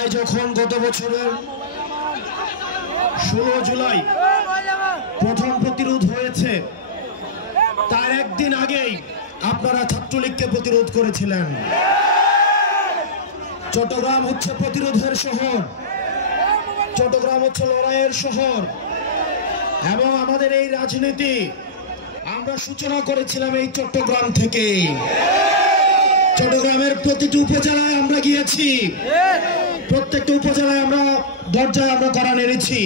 ঢাকায় যখন গত বছরের 16 জুলাই প্রথম প্রতিরোধ হয়েছে, তার একদিন আগেই আপনারা ছাত্রলীগকে প্রতিরোধ করেছিলেন। চট্টগ্রাম হচ্ছে প্রতিরোধের শহর, চট্টগ্রাম হচ্ছে লড়াইয়ের শহর, এবং আমাদের এই রাজনীতি আমরা সূচনা করেছিলাম এই চট্টগ্রাম থেকে। চট্টগ্রামের প্রতিটি উপজেলায় আমরা গিয়েছি, প্রত্যেকটা উপজেলায় আমরা দরজায় আমরা কড়া নেড়েছি।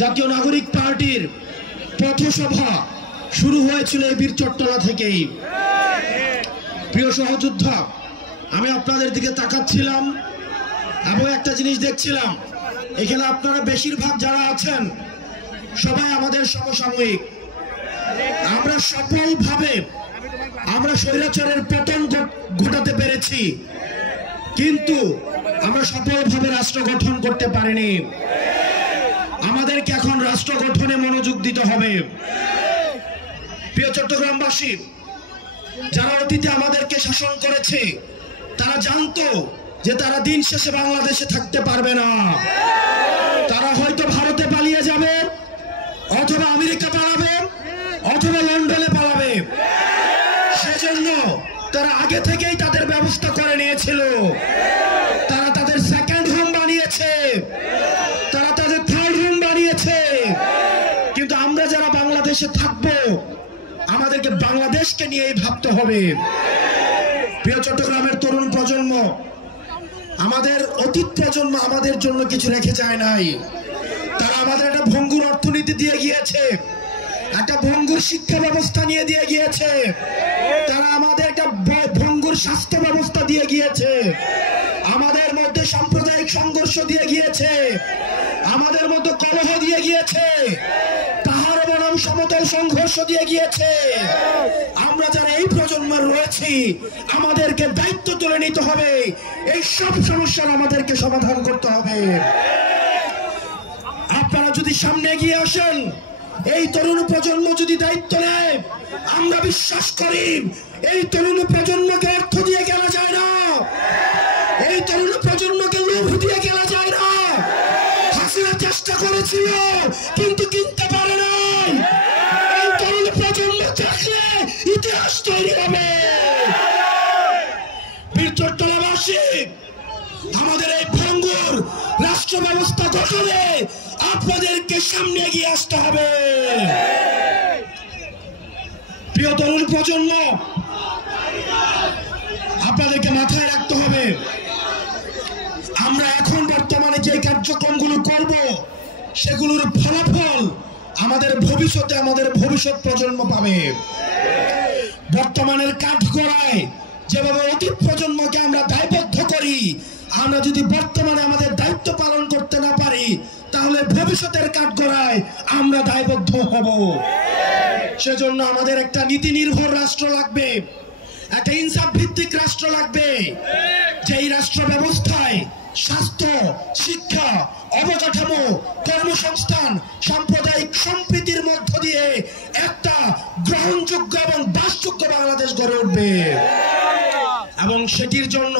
জাতীয় নাগরিক পার্টির পথসভা শুরু হয়েছিল এই বীরচট্টলা থেকেই। প্রিয় সহযোদ্ধা, আমি আপনাদের দিকে তাকাচ্ছিলাম এবং একটা জিনিস দেখছিলাম, এখানে আপনারা বেশিরভাগ যারা আছেন সবাই আমাদের সমসাময়িক। আমরা সফলভাবে আমরা স্বৈরাচারের পতন ঘটাতে পেরেছি, কিন্তু আমরা সফলভাবে রাষ্ট্র গঠন করতে পারিনি। আমাদেরকে এখন রাষ্ট্র গঠনে মনোযোগ দিতে হবে। প্রিয় চট্টগ্রামবাসী, যারা অতীতে আমাদেরকে শাসন করেছে তারা জানতো যে তারা দিন শেষে বাংলাদেশে থাকতে পারবে না। তারা হয়তো ভারতে পালিয়ে যাবে, অথবা আমেরিকা পালাবে, অথবা লন্ডনে পালাবে। সেজন্য তারা আগে থেকেই তাদের ব্যবস্থা করে নিয়েছিল। তারা তাদের সেকেন্ড হোম বানিয়েছে, তারা তাদের থার্ড হোম বানিয়েছে। কিন্তু আমরা যারা বাংলাদেশে থাকবো, আমাদেরকে বাংলাদেশকে নিয়েই ভাবতে হবে। প্রিয় চট্টগ্রামের তরুণ প্রজন্ম, আমাদের অতীত প্রজন্ম আমাদের জন্য কিছু রেখে যায় নাই। তারা আমাদের একটা ভঙ্গুর অর্থনীতি দিয়ে গিয়েছে, একটা ভঙ্গুর শিক্ষা ব্যবস্থা নিয়ে দিয়ে গিয়েছে, তারা আমাদের একটা ভঙ্গুর স্বাস্থ্য ব্যবস্থা দিয়ে গিয়েছে, আমাদের মধ্যে সাম্প্রদায়িক সংঘর্ষ দিয়ে গিয়েছে, আমাদের মধ্যে কলহ দিয়ে গিয়েছে, পাহাড় বনাম সমতল সংঘর্ষ দিয়ে গিয়েছে। আমরা যারা এই প্রজন্মের রয়েছি, আমাদেরকে দায়িত্ব তুলে নিতে হবে। এই সব সমস্যার আমাদেরকে সমাধান করতে হবে। আপনারা যদি সামনে এগিয়ে আসেন, এই তরুণ প্রজন্ম যদি দায়িত্ব নেয়, আমরা বিশ্বাস করি এই তরুণ প্রজন্মকে অর্থ দিয়ে খেলা যায় না, এই তরুণ প্রজন্মকে লোভ দিয়ে খেলা যায় না। হাসিনা চেষ্টা করেছিল কিন্তু কিনতে পারে নাই। এই তরুণ প্রজন্ম থাকলে ইতিহাস তৈরি হবে। বীরচট্টলাবাসী, আমাদের এই ভঙ্গুর রাষ্ট্র ব্যবস্থা গঠনে আপনাদেরকে সামনে এগিয়ে আসতে হবে। প্রিয় তরুণ প্রজন্ম, আপনাদেরকে মাথায় রাখতে হবে, আমরা এখন বর্তমানে যে কার্যক্রমগুলো করব, সেগুলোর ফলাফল আমাদের ভবিষ্যতে আমাদের ভবিষ্যৎ প্রজন্ম পাবে। বর্তমানের কাঠগড়ায় যেভাবে অতীত প্রজন্মকে আমরা দায়বদ্ধ করি, আমরা যদি বর্তমানে আমাদের দায়িত্ব পালন করতে না পারি, তাহলে ভবিষ্যতের কাঠগড়ায় আমরা দায়বদ্ধ হব। সেজন্য আমাদের একটা নীতি নির্ভর রাষ্ট্র লাগবে, একটা ইনসাফ ভিত্তিক রাষ্ট্র লাগবে, যেই রাষ্ট্র ব্যবস্থায় স্বাস্থ্য, শিক্ষা, অবকাঠামো, কর্মসংস্থান, সাম্প্রদায়িক সম্প্রীতির মধ্য দিয়ে একটা গ্রহণযোগ্য এবং বাসযোগ্য বাংলাদেশ গড়ে উঠবে। এবং সেটির জন্য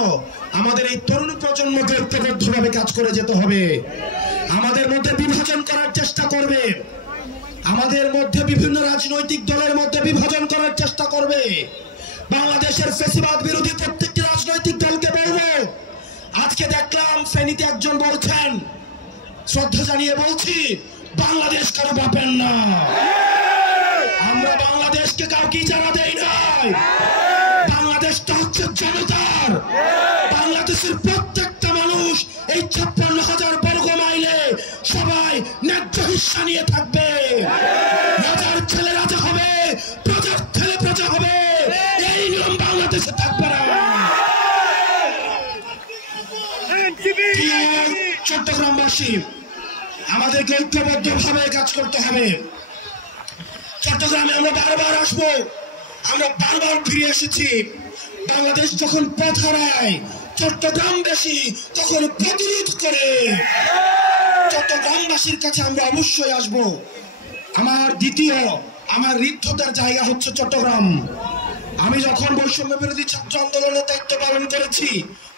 আমাদের এই তরুণ প্রজন্মকে ঐক্যবদ্ধভাবে কাজ করে যেতে হবে। আমাদের মধ্যে বিভাজন করার চেষ্টা করবে, আমাদের মধ্যে বিভিন্ন রাজনৈতিক দলের মধ্যে বিভাজন করার চেষ্টা করবে। বাংলাদেশের ফ্যাসিবাদ বিরোধী প্রত্যেকটি রাজনৈতিক দলকে বলবো, আজকে দেখলাম ফেনীতে একজন বলছেন, শ্রদ্ধা জানিয়ে বলছি, বাংলাদেশ কারো বাপের না। আমরা বাংলাদেশকে কাউকে ইজারা দেই নাই। বাংলাদেশটা হচ্ছে জনতার। বাংলাদেশের প্রত্যেকটা মানুষ এই 56,000 বর্গ মাইলে সবাই ন্যায্য হিস্সা নিয়ে থাকবে। রাজার ছেলে রাজা হবে, প্রজার ছেলে প্রজা হবে, এই নিয়ম বাংলাদেশে থাকবে না। চট্টগ্রামবাসী, আমাদেরকে ঐক্যবদ্ধভাবে কাজ করতে হবে। চট্টগ্রামে আমরা বারবার আসবো, আমরা বারবার ফিরে এসেছি। বাংলাদেশ যখন পথ হারায়, চট্টগ্রামবাসী তখন প্রতিরোধ করে। চট্টগ্রামবাসীর কাছে আমরা অবশ্যই আসব। আমার হৃদ্যতার জায়গা হচ্ছে চট্টগ্রাম। আমি যখন বৈষম্য বিরোধী ছাত্র আন্দোলনের দায়িত্ব পালন করেছি,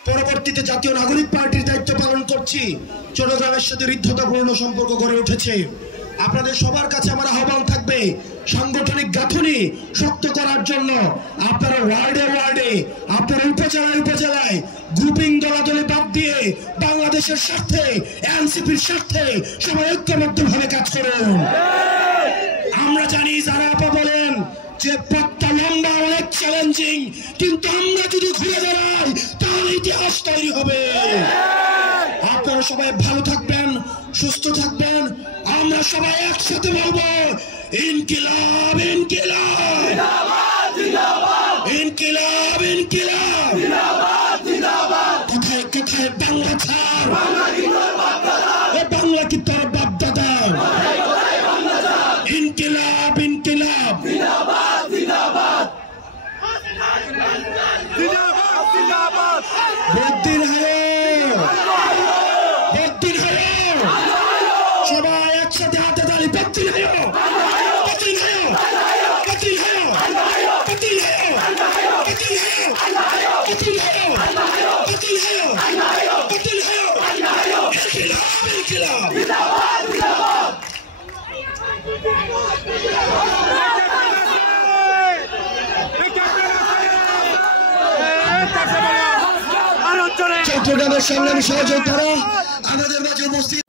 পরবর্তীতে জাতীয় নাগরিক পার্টির দায়িত্ব পালন করছি। চট্টগ্রামের সাথে হৃদ্যতাপূর্ণ সম্পর্ক গড়ে উঠেছে। আপনাদের সবার কাছে আমার আহ্বান থাকবে, সাংগঠনিক গাঁথনি শক্ত করার জন্য আপনারা ওয়ার্ডে ওয়ার্ডে, আপনারা উপজেলায় উপজেলায় গ্রুপিং দলাদলি বাদ দিয়ে বাংলাদেশের স্বার্থে, এনসিপির স্বার্থে সবাই ঐক্যবদ্ধভাবে কাজ করুন। আমরা জানি যারা আপা বলেন যে পথটা লম্বা, অনেক চ্যালেঞ্জিং, কিন্তু আমরা যদি ঘুরে দাঁড়াই তাহলে ইতিহাস তৈরি হবে। আপনারা সবাই ভালো থাকবেন, সুস্থ থাকবেন। আমরা সবাই একসাথে বলবো ইনকিলাব ইনকিলাব ইনকিলাব ইনকিলাব। কোথায় কোথায় বাংলা ছাড়, বাংলা কি তোর বাপ দাদা? ইনকিলাব ইনকিলাব। বদ্দিন হায়ো, বদ্দিন হায়ো, সবাই একসাথে হাতে তালি। বদ্দিন হায়ো, বদ্দিন হায়ো, বদ্দিন হায়ো, বদ্দিন হায়ো, বদ্দিন হায়ো, বদ্দিন হায়ো, বদ্দিন হায়ো, বদ্দিন হায়ো। ইনকিলাব ইনকিলাব। চট্টগ্রামের সংগ্রামী সহযোদ্ধারা আমাদের মাঝে উপস্থিত।